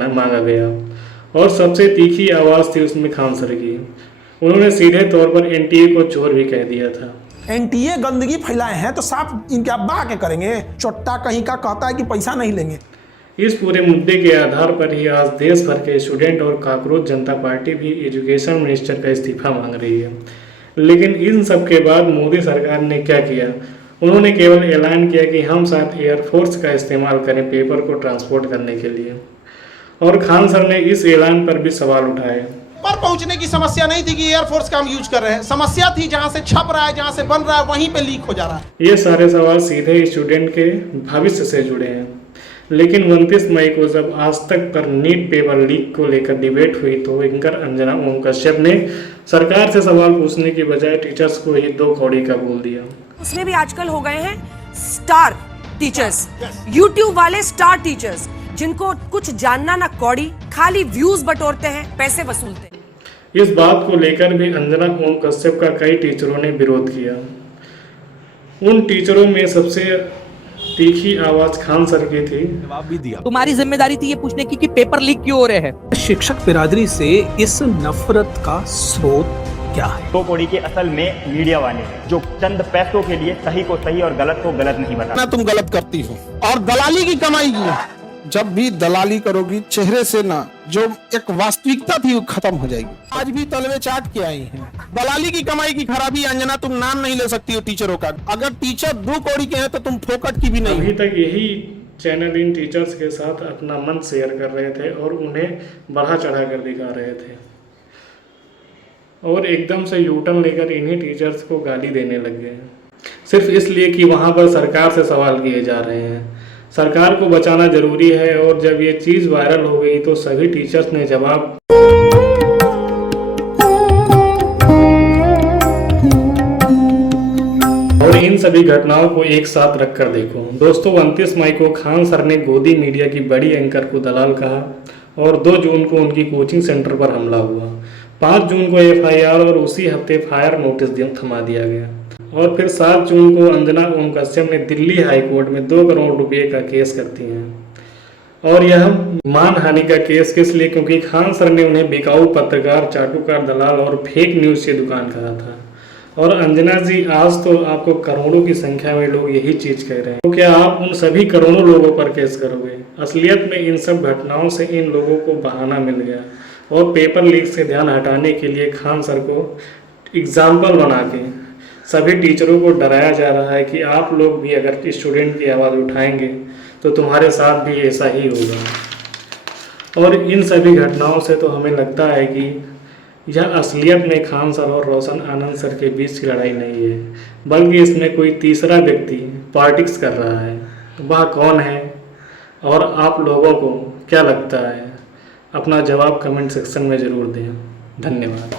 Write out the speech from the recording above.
मांगा गया और सबसे तीखी आवाज़ थी उसमें खान सर की। उन्होंने सीधे तौर पर एनटीए को चोर भी कह दिया था। एनटीए गंदगी फैलाए हैं तो साफ इनके अब्बा के करेंगे। चोट्टा कहीं का कहता है कि पैसा नहीं लेंगे। इस पूरे मुद्दे के आधार पर ही आज देश भर के स्टूडेंट और कॉकरोच जनता पार्टी भी एजुकेशन मिनिस्टर का इस्तीफा मांग रही है। लेकिन इन सब के बाद मोदी सरकार ने क्या किया? उन्होंने केवल ऐलान किया कि हम साथ एयरफोर्स का इस्तेमाल करें पेपर को ट्रांसपोर्ट करने के लिए, और खान सर ने इस ऐलान पर भी सवाल उठाए। पर पहुंचने की समस्या नहीं थी कि एयरफोर्स का हम यूज कर रहे हैं, समस्या थी जहां से छप रहा है, जहां से बन रहा है वहीं पे लीक हो जा रहा है। ये सारे सवाल सीधे स्टूडेंट के भविष्य से जुड़े हैं। लेकिन 29 मई को जब आज तक पर नीट पेपर लीक को लेकर डिबेट हुई तो एंकर अंजना ओम कश्यप ने सरकार से सवाल पूछने की बजाय टीचर्स को ही दो कौड़ी का बोल दिया। उसमें भी आजकल हो गए हैं स्टार टीचर्स, यूट्यूब वाले स्टार टीचर्स, जिनको कुछ जानना ना कौड़ी, खाली व्यूज बटोरते हैं, पैसे वसूलते हैं। इस बात को लेकर भी अंजना ओम कश्यप का कई टीचरों ने विरोध किया। उन टीचरों में सबसे तीखी आवाज खान सर की थी। जवाब भी दिया। तुम्हारी जिम्मेदारी थी ये पूछने की कि पेपर लीक क्यों हो रहे हैं। शिक्षक बिरादरी से इस नफरत का स्रोत क्या है? दो कौड़ी के असल में मीडिया वाले हैं जो चंद पैसों के लिए सही को सही और गलत को गलत नहीं बताते। ना तुम गलत करती हो और दलाली की कमाई की। जब भी दलाली करोगी चेहरे से ना जो एक वास्तविकता थी वो खत्म हो जाएगी। आज भी तलवे चाट के आई हैं। दलाली की कमाई की खराबी अंजना तुम नाम नहीं ले सकती हो टीचरों का। अगर टीचर दो कौड़ी के हैं तो तुम फोकट की भी नहीं। अभी तक यही चैनल इन टीचर्स के साथ अपना मन शेयर कर रहे थे और उन्हें बढ़ा चढ़ा कर दिखा रहे थे, और एकदम से यूटर्न लेकर इन्हीं टीचर्स को गाली देने लग गए, सिर्फ इसलिए कि वहाँ पर सरकार से सवाल किए जा रहे हैं। सरकार को बचाना जरूरी है, और जब ये चीज़ वायरल हो गई तो सभी टीचर्स ने जवाब और इन सभी घटनाओं को एक साथ रखकर देखो। दोस्तों, 29 मई को खान सर ने गोदी मीडिया की बड़ी एंकर को दलाल कहा और 2 जून को उनकी कोचिंग सेंटर पर हमला हुआ। 5 जून को एफआईआर और उसी हफ्ते फायर नोटिस थमा दिया गया, और फिर 7 जून को अंजना ओम कश्यप ने दिल्ली हाई कोर्ट में 2 करोड़ रुपए का केस करती हैं। और यह मानहानि का केस किस लिए? क्योंकि खान सर ने उन्हें बिकाऊ पत्रकार, चाटुकार, दलाल और फेक न्यूज़ की दुकान कहा था। और अंजना जी, आज तो आपको करोड़ों की संख्या में लोग यही चीज़ कह रहे हैं, तो क्या आप उन सभी करोड़ों लोगों पर केस करोगे? असलियत में इन सब घटनाओं से इन लोगों को बहाना मिल गया, और पेपर लीक से ध्यान हटाने के लिए खान सर को एग्जाम्पल बना के सभी टीचरों को डराया जा रहा है कि आप लोग भी अगर स्टूडेंट की आवाज़ उठाएंगे तो तुम्हारे साथ भी ऐसा ही होगा। और इन सभी घटनाओं से तो हमें लगता है कि यह असलियत में खान सर और रोशन आनंद सर के बीच की लड़ाई नहीं है, बल्कि इसमें कोई तीसरा व्यक्ति पॉलिटिक्स कर रहा है। वह कौन है और आप लोगों को क्या लगता है? अपना जवाब कमेंट सेक्शन में ज़रूर दें। धन्यवाद।